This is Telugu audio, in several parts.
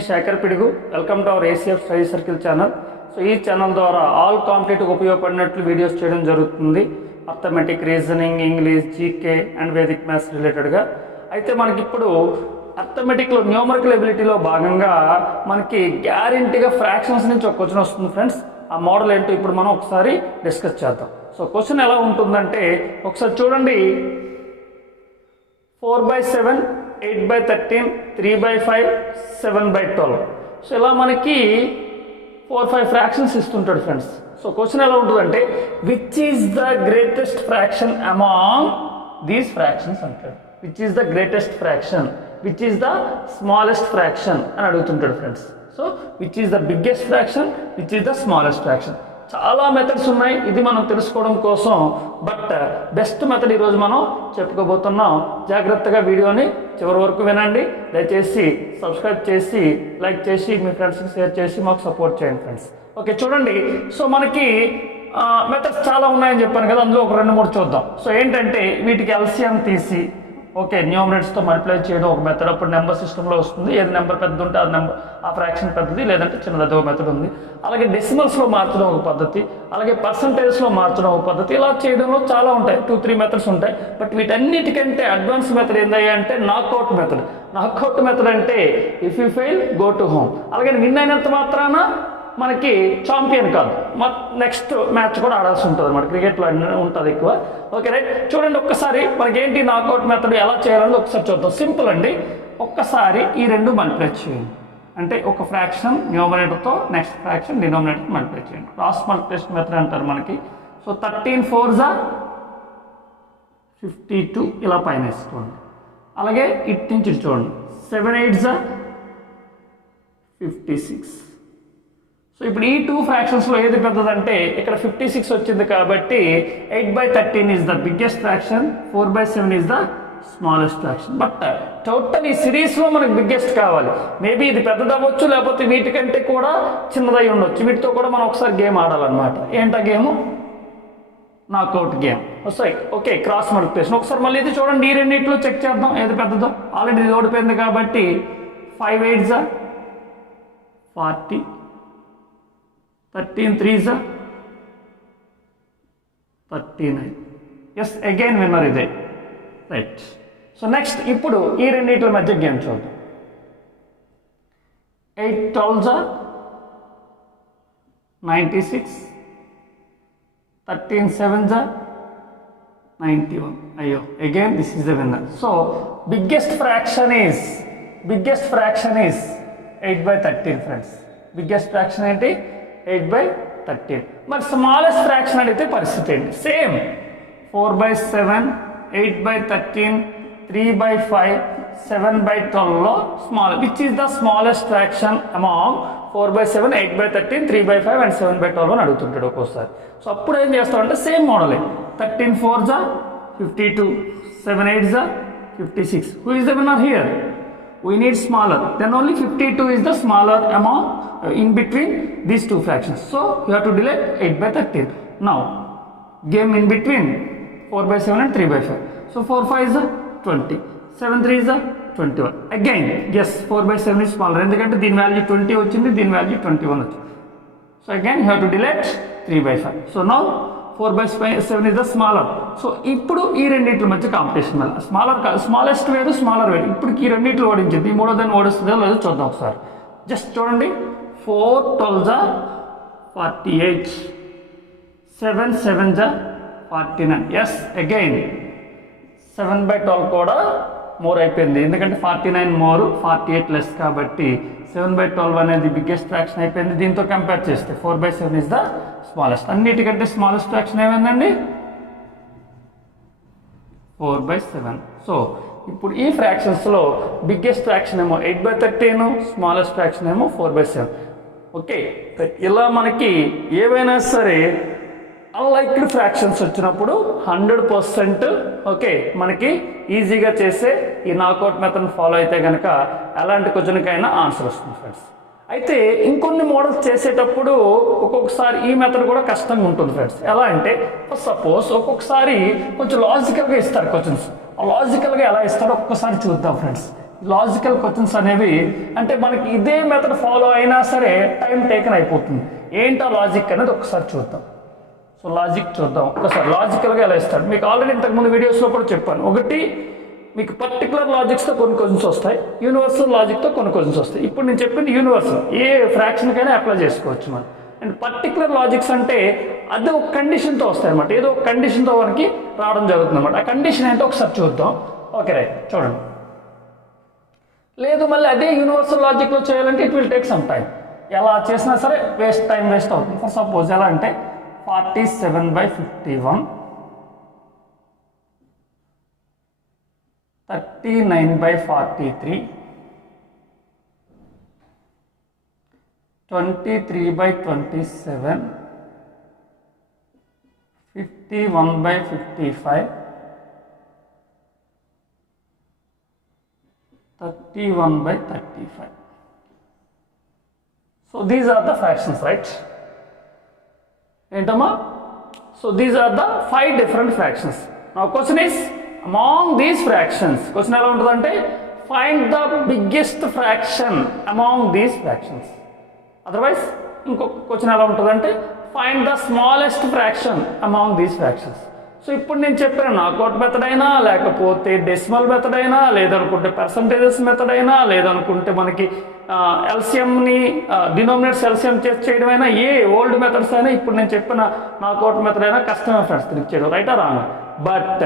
మీ శేఖర్ పిడుగు. Welcome to our ACF study circle channel. So ఈ ఛానల్ ద్వారా ఆల్ కాంపిటేటివ్ ఉపయోగపడినట్లు వీడియోస్ చేయడం జరుగుతుంది. Arithmetic, reasoning, English, GK and Vedic maths రిలేటెడ్గా. అయితే మనకి ఇప్పుడు అర్థమెటిక్లో న్యూమరికల్ ఎబిలిటీలో భాగంగా మనకి గ్యారెంటీగా ఫ్రాక్షన్స్ నుంచి ఒక క్వశ్చన్ వస్తుంది ఫ్రెండ్స్. ఆ మోడల్ ఏంటో ఇప్పుడు మనం ఒకసారి డిస్కస్ చేద్దాం. సో క్వశ్చన్ ఎలా ఉంటుందంటే ఒకసారి చూడండి. 4/7, 8/13, 3/5, 7/12. సో ఇలా మనకి 4-5 ఫ్రాక్షన్స్ ఇస్తుంటాడు ఫ్రెండ్స్. సో క్వశ్చన్ ఎలా ఉంటుందంటే which is the greatest fraction among these fractions అంటాడు. Which is the greatest fraction, which is the smallest fraction అని అడుగుతుంటాడు friends. So which is the biggest fraction, which is the smallest fraction. చాలా మెథడ్స్ ఉన్నాయి ఇది మనం తెలుసుకోవడం కోసం. బట్ బెస్ట్ మెథడ్ ఈరోజు మనం చెప్పుకోబోతున్నాం. జాగ్రత్తగా వీడియోని చివరి వరకు వినండి. దయచేసి సబ్స్క్రైబ్ చేసి, లైక్ చేసి, మీ ఫ్రెండ్స్కి షేర్ చేసి మాకు సపోర్ట్ చేయండి ఫ్రెండ్స్. ఓకే చూడండి. సో మనకి మెథడ్స్ చాలా ఉన్నాయని చెప్పాను కదా, అందులో ఒక 2-3 చూద్దాం. సో ఏంటంటే వీటికి ఎల్సిఎం తీసి ఓకే న్యూమరేటర్స్తో మల్టిప్లై చేయడం ఒక మెథడ్. అప్పుడు నెంబర్ సిస్టంలో వస్తుంది. ఏది నెంబర్ పెద్ద ఉంటే ఆ ఫ్రాక్షన్ పెద్దది, లేదంటే చిన్నది ఒక మెథడ్ ఉంది. అలాగే డెసిమల్స్లో మార్చడం ఒక పద్ధతి, అలాగే పర్సంటేజ్లో మార్చడం ఒక పద్ధతి. ఇలా చేయడంలో చాలా ఉంటాయి, 2-3 మెథడ్స్ ఉంటాయి. బట్ వీటన్నిటికంటే అడ్వాన్స్ మెథడ్ ఏందయ్యా అంటే నాక్అవుట్ మెథడ్. నాక్అవుట్ మెథడ్ అంటే if you fail go to home. అలాగే విన్ అయినంత మాత్రాన మనకి ఛాంపియన్ కాదు, నెక్స్ట్ మ్యాచ్ కూడా ఆడాల్సి ఉంటుంది అన్నమాట. క్రికెట్లో ఉంటుంది ఎక్కువ. Okay right. చూడండి ఒక్కసారి మనకి ఏంటి నాకౌట్ మెథడ్ ఎలా చేయాలని ఒకసారి చూద్దాం. సింపుల్ అండి. ఒక్కసారి ఈ రెండు మల్టిప్లై చేయండి. అంటే ఒక ఫ్రాక్షన్ న్యూమరేటర్తో నెక్స్ట్ ఫ్రాక్షన్ డినామినేటర్తో మల్టిప్లై చేయండి. క్రాస్ మల్టిప్లికేషన్ మెథడ్ అంటారు మనకి. సో 13 4s 52 ఇలా పైన వేసుకోండి. అలాగే ఇటు నుంచి చూడండి. 7 8s 56. సో ఇప్పుడు ఈ 2 ఫ్రాక్షన్స్లో ఏది పెద్దదంటే ఇక్కడ 56 వచ్చింది కాబట్టి 8/13 is the biggest fraction, 4/7 is the smallest fraction. But total ఈ సిరీస్లో మనకు బిగ్గెస్ట్ కావాలి. మేబీ ఇది పెద్దది అవ్వచ్చు, లేకపోతే వీటికంటే కూడా చిన్నదై ఉండొచ్చు. వీటితో కూడా మనం ఒకసారి గేమ్ ఆడాలన్నమాట. ఏంటా గేము? నాకౌట్ గేమ్ వస్తాయి. Okay cross multiplication. ఒకసారి మళ్ళీ ఇది చూడండి. ఈ రెండింటిలో చెక్ చేద్దాం ఏది పెద్దదో. ఆల్రెడీ ఇది ఓడిపోయింది కాబట్టి 5 8s 40, 13 3s 39. Yes again winner ఇదే. రైట్. సో నెక్స్ట్ ఇప్పుడు ఈ రెండింటి మధ్య గేమ్ చూద్దాం. 8 12s 96, 13 7s 91. అయ్యో again this is the winner. So biggest fraction is 8/13 friends. Biggest fraction ఏంటి? 8/13. మరి స్మాలెస్ట్ ఫ్రాక్షన్ అడిగితే పరిస్థితి ఏంటి? సేమ్ 4/7, 8/13, 3/5, 7/12లో small. Which is the smallest fraction among 4/7, 8/13, 3/5 and 7/12 అని అడుగుతుంటాడు ఒక్కోసారి. సో అప్పుడు ఏం చేస్తామంటే సేమ్ మోడలే. 13 4s 52, 7 8s 56. Who is the winner here? We need smaller. Then only 52 is the smaller amount in between these 2 fractions. So you have to delete 8/13. Now game in between 4/7 and 3/5. So 4 5s 20, 7 3s 21. Again yes 4/7 is smaller. ఎందుకంటే దీని వాల్యూ 20 వచ్చింది, దీని వాల్యూ 21 వచ్చింది. So again you have to delete 3/5. So now 4/7 is the smaller. So ఇప్పుడు ఈ రెండింటి మధ్య కాంపిటీషన్ వల్ల స్మాలెస్ట్ వేరు, స్మాలర్ వేరు. ఇప్పుడు ఈ రెండింటిలో ఓడించింది. ఈ మూడో దాన్ని ఓడిస్తుందో లేదో చూద్దాం ఒకసారి. జస్ట్ చూడండి. 4 12s 48, 7 7s 49. ఎస్ అగైన్ 7/12 కూడా మోర్ అయిపోయింది. ఎందుకంటే 49 మోర్, 48 లెస్ కాబట్టి 7/12 అనేది బిగ్గెస్ట్ ఫ్రాక్షన్ అయిపోయింది. దీంతో కంపేర్ చేస్తే 4/7 ఇస్ ద స్మాలెస్ట్. అన్నిటికంటే స్మాలెస్ట్ ఫ్రాక్షన్ ఏమైందండి? 4/7. సో ఇప్పుడు ఈ ఫ్రాక్షన్స్లో బిగ్గెస్ట్ ఫ్రాక్షన్ ఏమో 8/13, స్మాలెస్ట్ ఫ్రాక్షన్ ఏమో 4/7. ఓకే ఇలా మనకి ఏవైనా సరే అన్లైక్డ్ ఫ్రాక్షన్స్ వచ్చినప్పుడు 100% ఓకే మనకి ఈజీగా చేసే ఈ నాకౌట్ మెథడ్ ఫాలో అయితే కనుక ఎలాంటి క్వశ్చన్కైనా ఆన్సర్ వస్తుంది ఫ్రెండ్స్. అయితే ఇంకొన్ని మోడల్స్ చేసేటప్పుడు ఒక్కొక్కసారి ఈ మెథడ్ కూడా కష్టంగా ఉంటుంది ఫ్రెండ్స్. ఎలా అంటే సపోజ్ ఒక్కొక్కసారి కొంచెం లాజికల్గా ఇస్తారు క్వశ్చన్స్. లాజికల్గా ఎలా ఇస్తారో ఒక్కసారి చూద్దాం ఫ్రెండ్స్. లాజికల్ క్వశ్చన్స్ అనేవి అంటే మనకి ఇదే మెథడ్ ఫాలో అయినా సరే టైం టేకన్ అయిపోతుంది. ఏంటో లాజిక్ అనేది ఒకసారి చూద్దాం. సో లాజిక్ చూద్దాం ఒకసారి. లాజికల్గా ఎలా ఇస్తాడు మీకు ఆల్రెడీ ఇంతకుముందు వీడియోస్లో కూడా చెప్పాను. ఒకటి మీకు పర్టికులర్ లాజిక్స్తో కొన్ని క్వశ్చన్స్ వస్తాయి, యూనివర్సల్ లాజిక్తో కొన్ని క్వశ్చన్స్ వస్తాయి. ఇప్పుడు నేను చెప్పింది యూనివర్సల్, ఏ ఫ్రాక్షన్కైనా అప్లై చేసుకోవచ్చు మనం. అండ్ పర్టికులర్ లాజిక్స్ అంటే అది ఒక కండిషన్తో వస్తాయి అనమాట, ఏదో ఒక కండిషన్తో మనకి రావడం జరుగుతుంది అనమాట. ఆ కండిషన్ ఏంటో ఒకసారి చూద్దాం. ఓకే రైట్, చూడండి. లేదు మళ్ళీ అదే యూనివర్సల్ లాజిక్లో చేయాలంటే it will take some time. ఎలా చేసినా సరే టైం వేస్ట్ అవుతుంది. ఫర్ సపోజ్ ఎలా అంటే 47/51, 39/43, 23/27, 51/55, 31/35. So these are the fractions, right? Entama? So these are the 5 different fractions. Now question is, among these fractions, question ఎలా ఉంటుందంటే find the biggest fraction among these fractions. Otherwise ఇంకొక క్వశ్చన్ ఎలా ఉంటుందంటే find the smallest fraction among these fractions. So ఇప్పుడు నేను చెప్పిన నాకౌట్ మెథడ్ అయినా, లేకపోతే డెసిమల్ మెథడ్ అయినా, లేదనుకుంటే పర్సంటేజెస్ మెథడ్ అయినా, లేదనుకుంటే మనకి ఎల్సిఎంని డినోమినేటర్స్ ఎల్సిఎం చేయడం అయినా, ఏ ఓల్డ్ మెథడ్స్ అయినా ఇప్పుడు నేను చెప్పిన నాకౌట్ మెథడ్ అయినా కష్టమే ఫ్రెండ్స్ క్లిక్ చేయడం, రైటా రాంగ్. బట్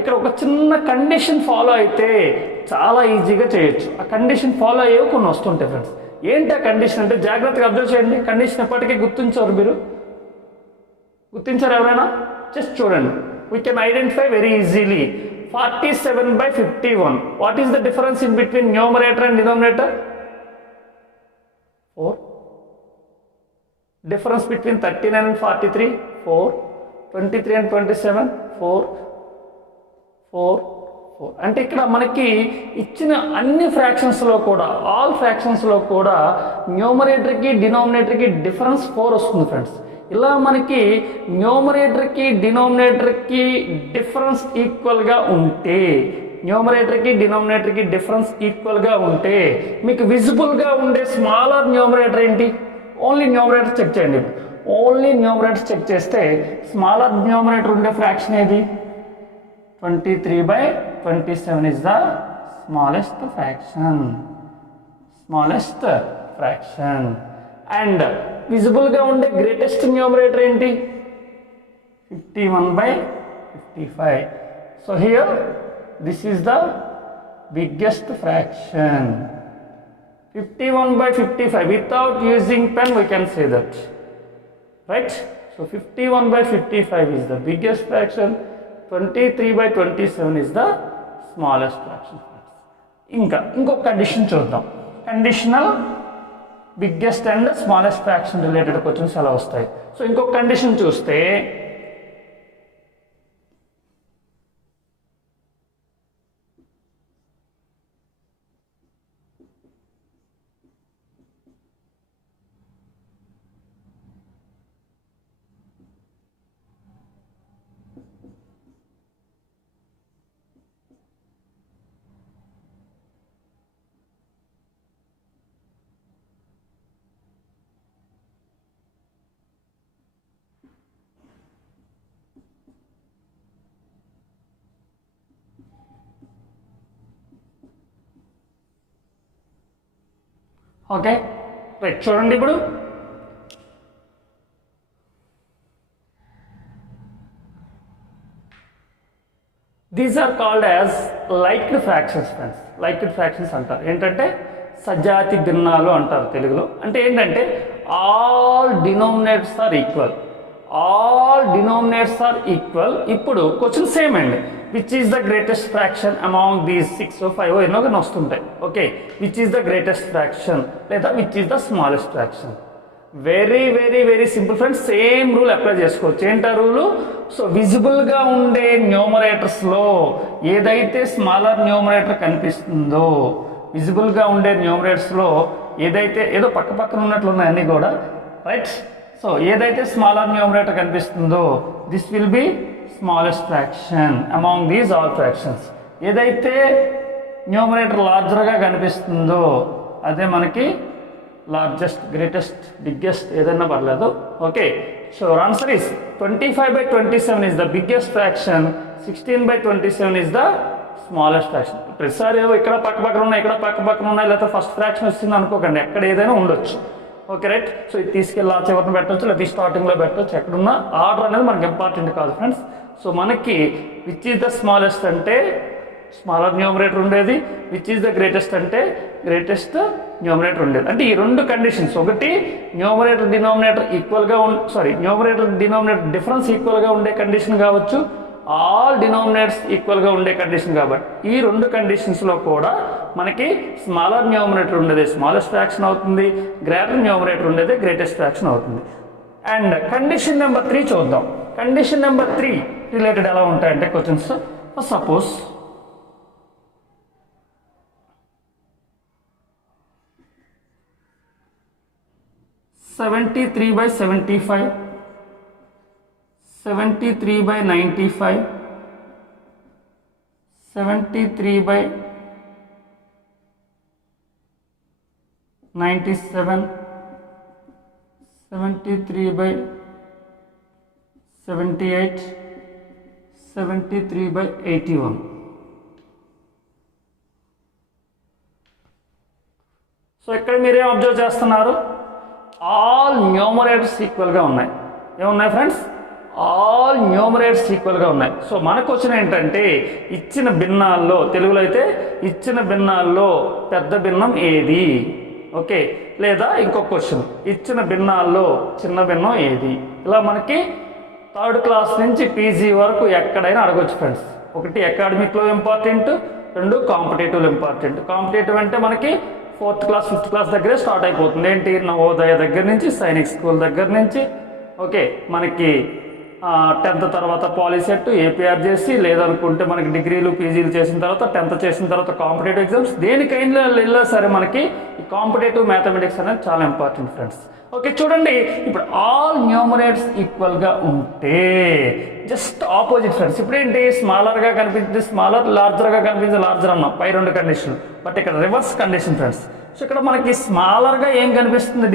ఇక్కడ ఒక చిన్న కండిషన్ ఫాలో అయితే చాలా ఈజీగా చేయొచ్చు. ఆ కండిషన్ ఫాలో అయ్యేవి కొన్ని వస్తుంటాయి ఫ్రెండ్స్. ఏంటి ఆ కండిషన్ అంటే జాగ్రత్తగా అబ్జర్వ్ చేయండి. కండిషన్ ఎప్పటికీ గుర్తించారు మీరు? గుర్తించారు ఎవరైనా? జస్ట్ చూడండి. We can identify very easily. 47/51. What is the difference in between numerator and denominator? 4. Difference between 39 and 43? 4. 23 and 27? 4. 4. అంటే ఇక్కడ మనకి ఇచ్చిన అన్ని ఫ్రాక్షన్స్లో కూడా, ఆల్ ఫ్రాక్షన్స్లో కూడా న్యూమరేటర్కి డినామినేటర్కి డిఫరెన్స్ 4 వస్తుంది ఫ్రెండ్స్. ఇలా మనకి న్యూమరేటర్కి డినామినేటర్కి డిఫరెన్స్ ఈక్వల్గా ఉంటే, న్యూమరేటర్కి డినామినేటర్కి డిఫరెన్స్ ఈక్వల్గా ఉంటే మీకు విజిబుల్గా ఉండే స్మాలర్ న్యూమరేటర్ ఏంటి? ఓన్లీ న్యూమరేటర్ చెక్ చేయండి. ఓన్లీ న్యూమరేటర్ చెక్ చేస్తే స్మాలర్ న్యూమరేటర్ ఉండే ఫ్రాక్షన్ ఏది? 23/27 is the smallest fraction. And visible గా ఉండే గ్రేటెస్ట్ న్యూమరేటర్ ఏంటి? 51/55. So here this is the biggest fraction. 51/55. Without using pen we can say that, right? So 51/55 is the biggest fraction. 23/27 is the smallest fraction. ఇంకొక కండిషన్ చూద్దాం. Conditional biggest and smallest fraction related questions ఎలా వస్తాయి. సో ఇంకొక కండిషన్ చూస్తే ఓకే రైట్, చూడండి. ఇప్పుడు these are called as liked fractions friends. Liked fractions అంటారు. ఏంటంటే సజాతి భిన్నాలు అంటారు తెలుగులో. అంటే ఏంటంటే all denominators are equal. All denominators are equal. ఇప్పుడు క్వశ్చన్ సేమ్ అండి. Which is the greatest fraction among these 6 or 5 ఎన్నో కానీ వస్తుంటాయి. Okay, which is the greatest fraction లేదా which is the smallest fraction. Very very very simple friends. Same rule apply చేసుకోవచ్చు. ఏంటా రూలు? సో విజిబుల్గా ఉండే న్యూమరేటర్స్లో ఏదైతే స్మాలర్ న్యూమరేటర్ కనిపిస్తుందో, విజిబుల్గా ఉండే న్యూమరేటర్స్లో ఏదైతే ఏదో పక్క పక్కన ఉన్నట్లు ఉన్నాయి అన్నీ కూడా, రైట్? సో ఏదైతే స్మాలర్ న్యూమరేటర్ కనిపిస్తుందో this will be smallest fraction among these all fractions. ఏదైతే న్యూమరేటర్ లార్జర్గా కనిపిస్తుందో అదే మనకి లార్జెస్ట్, గ్రేటెస్ట్, బిగ్గెస్ట్ ఏదైనా పర్లేదు. Okay, so answer is 25/27 is the biggest fraction, 16/27 is the smallest fraction. ప్రతిసారి ఏవో ఇక్కడ పక్కన ఉన్నాయి, ఇక్కడ పక్కన ఉన్నాయి, లేకపోతే ఫస్ట్ ఫ్రాక్షన్ వచ్చింది అనుకోకండి, ఎక్కడ ఏదైనా ఉండొచ్చు. Okay right. సో ఇది తీసుకెళ్ళి ఆ చివరిని పెట్టవచ్చు, లేకపోతే స్టార్టింగ్లో పెట్టవచ్చు, ఎక్కడున్నా ఆర్డర్ అనేది మనకి ఇంపార్టెంట్ కాదు ఫ్రెండ్స్. సో మనకి విచ్ ఈజ్ ద స్మాలెస్ట్ అంటే స్మాలర్ న్యూమరేటర్ ఉండేది, విచ్ ఈజ్ ద గ్రేటెస్ట్ అంటే గ్రేటెస్ట్ న్యూమరేటర్ ఉండేది. అంటే ఈ రెండు కండిషన్స్, ఒకటి న్యూమరేటర్ డినామినేటర్ ఈక్వల్గా న్యూమరేటర్ డినామినేటర్ డిఫరెన్స్ ఈక్వల్గా ఉండే కండిషన్ కావచ్చు, ఆల్ డినామినేటర్స్ ఈక్వల్గా ఉండే కండిషన్. కాబట్టి ఈ రెండు కండిషన్స్లో కూడా మనకి స్మాలర్ న్యూమరేటర్ ఉండేది స్మాలెస్ట్ ఫ్రాక్షన్ అవుతుంది, గ్రేటర్ న్యూమరేటర్ ఉండేది గ్రేటెస్ట్ ఫ్రాక్షన్ అవుతుంది. అండ్ కండిషన్ నెంబర్ 3 చూద్దాం. కండిషన్ నెంబర్ 3 రిలేటెడ్ ఎలా ఉంటాయంటే క్వశ్చన్స్. సపోజ్ 73/75, 73/95, 73/97, 73/78, 73/81. సో ఇక్కడ మీరేం అబ్జర్వ్ చేస్తున్నారు? ఆల్ న్యూమరేటర్స్ ఈక్వల్గా ఉన్నాయి. ఏమున్నాయి ఫ్రెండ్స్? ఆల్ న్యూమరేటర్స్ ఈక్వల్గా ఉన్నాయి. సో మన క్వశ్చన్ ఏంటంటే ఇచ్చిన భిన్నాల్లో, తెలుగులో అయితే ఇచ్చిన భిన్నాల్లో పెద్ద భిన్నం ఏది? ఓకే, లేదా ఇంకొక క్వశ్చన్, ఇచ్చిన భిన్నాల్లో చిన్న భిన్నం ఏది? ఇలా మనకి 3rd క్లాస్ నుంచి పీజీ వరకు ఎక్కడైనా అడగొచ్చు ఫ్రెండ్స్. ఒకటి అకాడమిక్లో ఇంపార్టెంట్, 2 కాంపిటేటివ్లో ఇంపార్టెంట్. కాంపిటేటివ్ అంటే మనకి 4th క్లాస్ 5th క్లాస్ దగ్గరే స్టార్ట్ అయిపోతుంది. ఏంటి? నవోదయ దగ్గర నుంచి, సైనిక్ స్కూల్ దగ్గర నుంచి. ఓకే, మనకి 10th తర్వాత పాలిసెట్, ఏపీఆర్ చేసి, లేదనుకుంటే మనకి డిగ్రీలు పీజీలు చేసిన తర్వాత 10th చేసిన తర్వాత కాంపిటేటివ్ ఎగ్జామ్స్, దేనికైనా వెళ్ళినా సరే మనకి ఈ కాంపిటేటివ్ మ్యాథమెటిక్స్ అనేది చాలా ఇంపార్టెంట్ ఫ్రెండ్స్. ఓకే, చూడండి ఇప్పుడు ఆల్ న్యూమరేటర్స్ ఈక్వల్గా ఉంటే జస్ట్ ఆపోజిట్ ఫ్రెండ్స్. ఇప్పుడు ఏంటి? స్మాలర్గా కనిపించింది స్మాలర్, లార్జర్గా కనిపించింది లార్జర్ అన్నాం, పై 2 కండిషన్లు. బట్ ఇక్కడ రివర్స్ కండిషన్ ఫ్రెండ్స్. సో ఇక్కడ మనకి స్మాలర్గా ఏం కనిపిస్తుంది?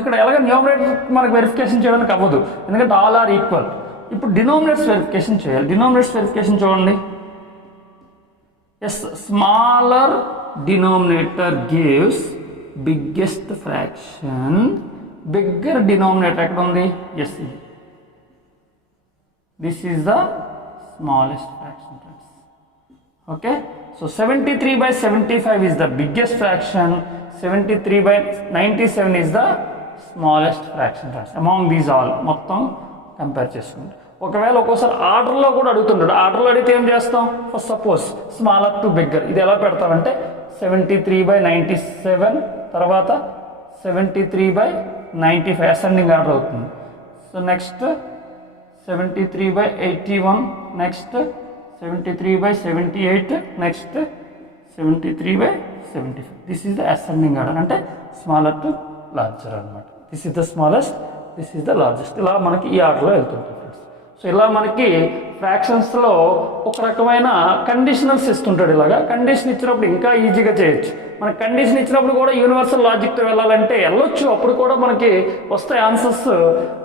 ఇక్కడ ఎలాగ న్యూమరేటర్ మనకి వెరిఫికేషన్ చేయడానికి అవ్వదు, ఎందుకంటే ఆల్ ఆర్ ఈక్వల్. ఇప్పుడు డినామినేటర్స్ వెరిఫికేషన్ చేయాలి. డినామినేటర్స్ వెరిఫికేషన్ చూడండి. Yes, smaller denominator gives biggest fraction, bigger denominator ఎక్కడ ఉంది? Yes, this is the smallest fraction friends. Okay, so 73/75 is the biggest fraction, 73/97 is the smallest fraction friends. Among these all మొత్తం కంపేర్ చేసుకుంటే, ఒకవేళ ఒక్కోసారి ఆర్డర్లో కూడా అడుగుతుంటాడు. ఆర్డర్లో అడిగితే ఏం చేస్తాం? First suppose smaller to bigger, ఇది ఎలా పెడతామంటే 73/97 తర్వాత 73/95 అసెండింగ్ ఆర్డర్ అవుతుంది. So next 73/81, next 73/78, next 73/75. This is the ascending order, అంటే స్మాలర్ టు లార్జర్ అనమాట. This is the smallest, this is the largest. ఇలా మనకి ఈ ఆర్డర్లో వెళ్తుంటుంది ఫ్రెండ్స్. సో ఇలా మనకి ఫ్రాక్షన్స్లో ఒక రకమైన కండిషనల్స్ ఇస్తుంటాడు. ఇలాగా కండిషన్ ఇచ్చినప్పుడు ఇంకా ఈజీగా చేయొచ్చు. మనకి కండిషన్ ఇచ్చినప్పుడు కూడా యూనివర్సల్ లాజిక్తో వెళ్ళాలంటే వెళ్ళొచ్చు, అప్పుడు కూడా మనకి వస్తాయి answers.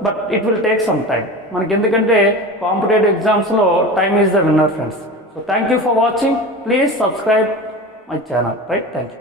But it will take some time మనకి, ఎందుకంటే కాంపిటేటివ్ ఎగ్జామ్స్లో time is the winner friends. So thank you for watching. Please subscribe my channel. Right, thank you.